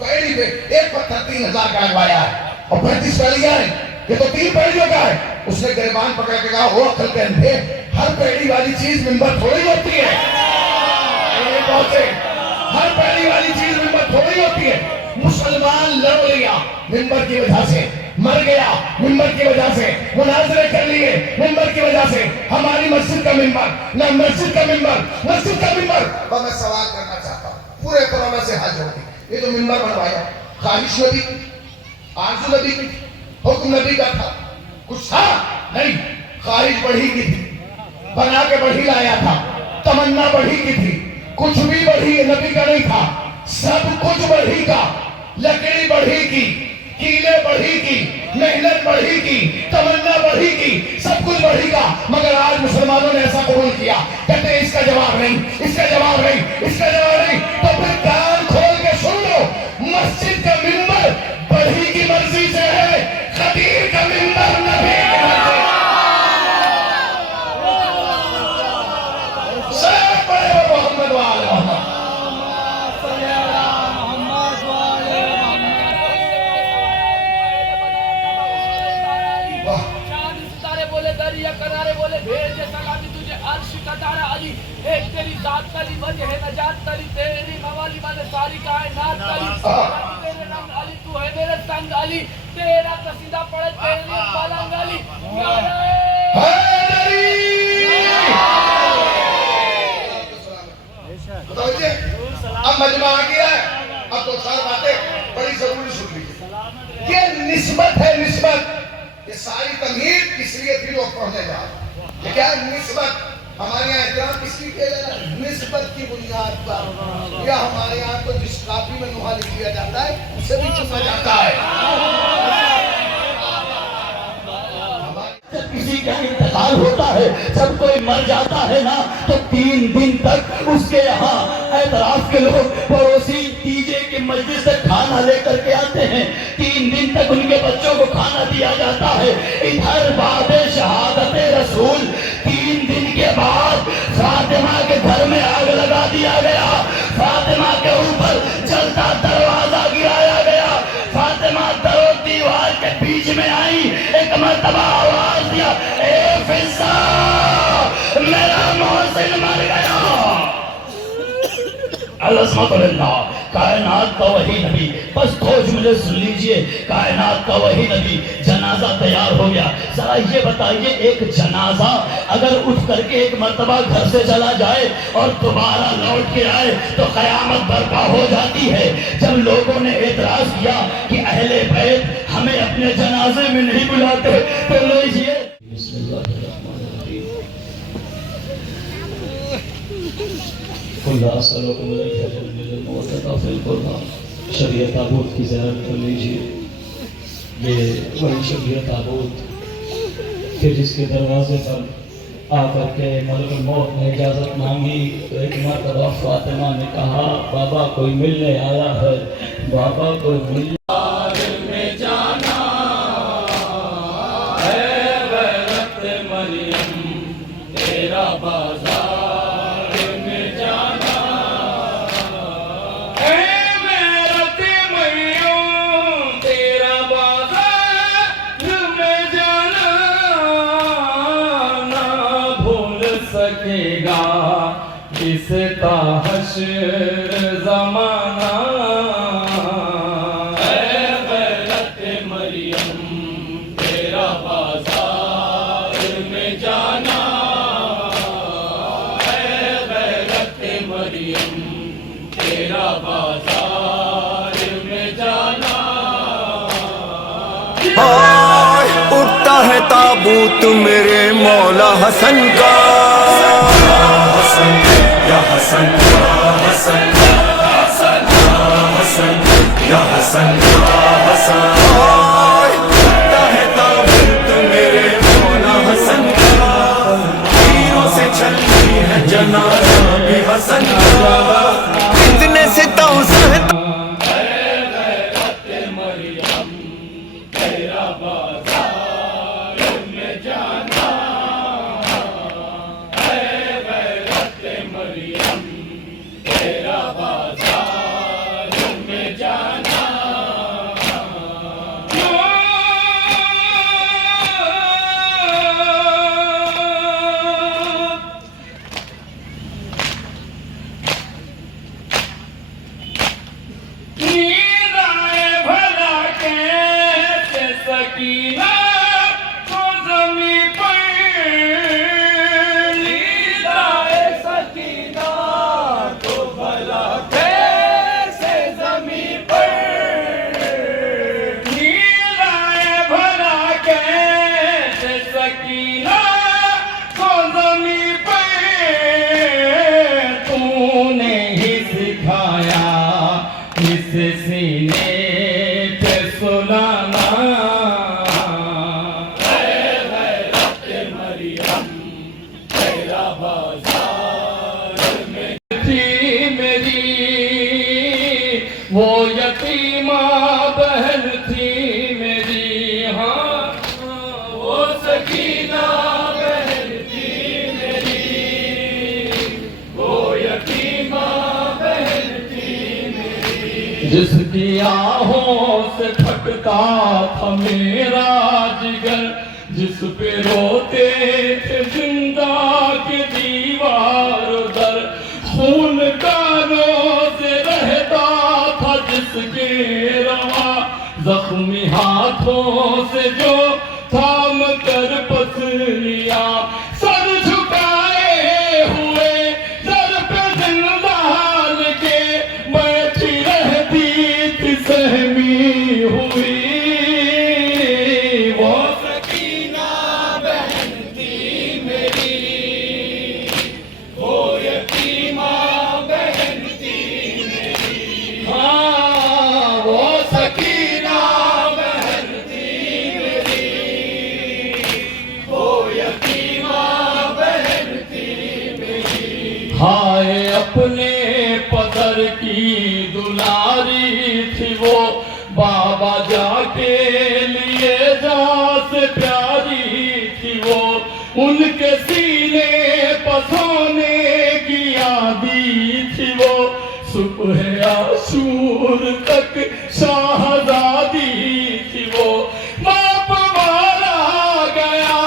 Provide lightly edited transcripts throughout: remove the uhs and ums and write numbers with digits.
पैड़ी पे एक पत्थर 3000 का लगवाया है और 35 पैड़ियां हैं, ये तो 3 पैड़ियों का है। उसने गिरबान पकड़ के कहा, वो अक्ल के अंधे, हर पैड़ी वाली चीज मिंबर थोड़ी होती है। पहुंचे, हर पैड़ी वाली चीज मिंबर थोड़ी होती है। मुसलमान लड़ लिया मिंबर की वजह से, मर गया मिंबर की वजह से, मुनाजरे कर लिए मिंबर की वजह से। हमारी मस्जिद का मिंबर, ना मस्जिद का मिंबर, मस्जिद का मिंबर। अब मैं सवाल करना चाहता हूँ, पूरे कोरोना से हाजिर होती, ये तो मिंबर बनवाया ख्वाहिश नबी, आरज़ू नबी की, हुक्म नबी का था, कुछ था नहीं। ख्वाहिश बढ़ी की थी, बना के बढ़ी लाया था, तमन्ना बढ़ी की थी, कुछ भी बढ़ी नबी का नहीं था, सब कुछ बढ़ी का। लकड़ी बढ़ी की, कीले बढ़ी की, मेहनत बढ़ी की, तमन्ना बढ़ी की, सब कुछ बढ़ी का। मगर आज मुसलमानों ने ऐसा कबूल किया, कहते हैं इसका जवाब नहीं, इसका जवाब नहीं, इसका जवाब नहीं। तो फिर कान खोल के सुन लो, मस्जिद का मिंबर बढ़ी की मर्जी से है, खतीब का मिंबर नबी की मर्जी। सब बड़े वो मोहम्मद वाले मोहम्मद। करारे बोले भेज दे सलामी तुझे अर्श का तारा अली। एक तेरी जात तली वजह है नजात तली, तेरी मवाली वाले सारी कायनात तली। तेरे रंग अली तू है मेरे संग अली, तेरा कसीदा पढ़े तेरी पलंग अली। अब मजमा आ गया है, अब तो 4 बातें बड़ी जरूरी सुन लीजिए। ये निस्बत है, निस्बत। ये सारी तमीर इसलिए भी लोग पढ़ने जा रहे हैं। क्या निस्बत? हमारे यहाँ एहतराम किसकी किया जा रहा है? निस्बत की बुनियाद पर। या हमारे यहाँ तो जिस काफी में नुहा लिख दिया जाता है उसे भी चुना जाता है। किसी का इंतकाल होता है, जब कोई मर जाता है ना, तो 3 दिन तक उसके यहाँ एतराफ के लोग पड़ोसी तीजे की मस्जिद से खाना लेकर के आते हैं। 3 दिन तक उनके बच्चों को खाना दिया जाता है। इधर बाबे शहादत रसूल 3 दिन के बाद फातिमा के घर में आग लगा दिया गया, फातिमा के ऊपर जलता दरवाजा गिराया गया, फातिमा दरो दीवार के बीच में आई, एक मर्तबा आवाज दिया, ए फिजा मेरा मोहसिन मर गया। अल्लाह कायनात का वही नबी, बस खोज मुझे सुन लीजिए, कायनात का वही नबी, जनाजा तैयार हो गया। जरा ये बताइए, एक जनाजा अगर उठ करके एक मर्तबा घर से चला जाए और दोबारा लौट के आए तो कयामत बर्पा हो जाती है। जब लोगों ने एतराज किया कि अहले बैत हमें अपने जनाजे में नहीं बुलाते, तो लीजिए शरीयत ताबूत की ज़ियारत कर लीजिए। ये वही शरीयत ताबूत फिर जिसके दरवाजे पर आकर के मलकुल मौत ने इजाज़त मांगी, तो एक मरतबा फातिमा ने कहा, बाबा कोई मिलने आया है, बाबा कोई मिलने में जाना है, गैरत मरियम तेरा बाजार में जाना है, गैरत मरियम तेरा बाजार में जाना, ना भूल सकेगा इस ताहशर ज़माना। उठता है ताबूत मेरे मौला हसन का, हसन या हसन हसन हसन हसन या हसन हसन। उठता है ताबूत मेरे मौला हसन का, तीरों से चलती है जनाजा भी हसन का, इतने से तौसीह तेरा बाजार में जाना। सकीना तो जमी पर लीलाए सकीना तो भला कैसे जमी पर नीलाए भला कैसे सकीना तो जमी पर तूने ही सिखाया इस सीने पे सुनाना थी मेरी वो यतीमा बहन थी मेरी हाँ वो सकीना बहन थी मेरी वो यतीमा बहन थी मेरी जिसकी आहों से फटता था मेरा जिगर जिस पे रोते थे जिंदा के दीवार दर खून कानों से रहता था जिसके रवा जख्मी हाथों से जो थाम कर पसलिया सर झुकाए हुए सर पे जिंदाल के बैठी रहती थी सहमी हुई वो सकीना बहन थी मेरी वो यतीमा बहन थी मेरी हाँ वो सकीना बहन थी मेरी वो यतीमा बहन थी मेरी हाय अपने पदर की दुलारी थी वो बाबा जाके लिए जा से प्यारी थी वो उनके सीने पसोने की आदि थी वो सुबह आशूर तक शाहजादी थी वो बाप मारा गया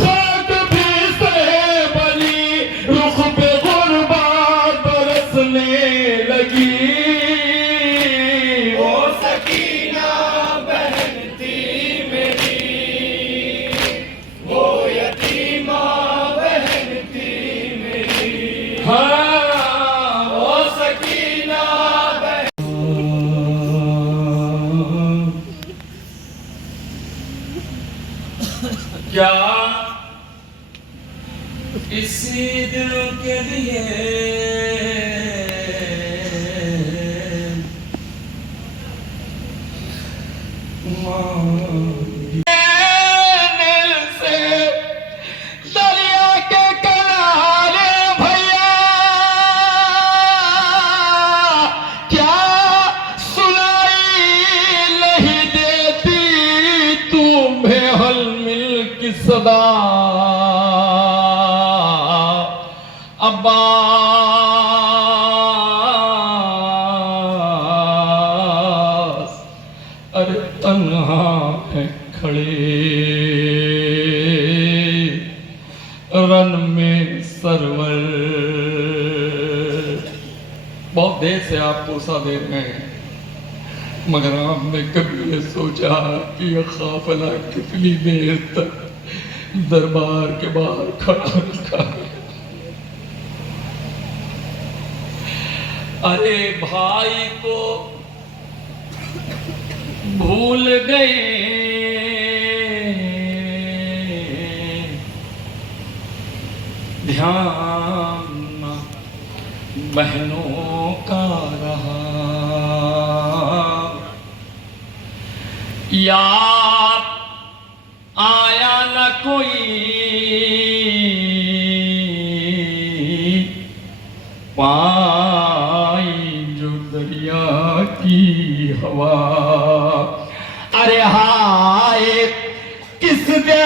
खाक भी से बनी रुख पे गुर्बात बरसने लगी वो सकीना बहन थी मेरी वो यतीमा बहन थी मेरी हाँ वो सकीना बहन क्या इसी दिल के लिए दिल से दरिया के किनारे भैया क्या सुनाई नहीं देती तुम्हें हल मिल की सदा अब्बास अरे तन्हा है खड़े रन में सरवर बहुत देर से आप पूछा दे रहे हैं मगर आपने कभी ये सोचा कि यह काफिला कितनी देर तक दरबार के बाहर खड़ा रखा है? अरे भाई को भूल गए ध्यान बहनों का रहा याद आया न कोई पाई जो दरिया की हवा अरे हाय किस दे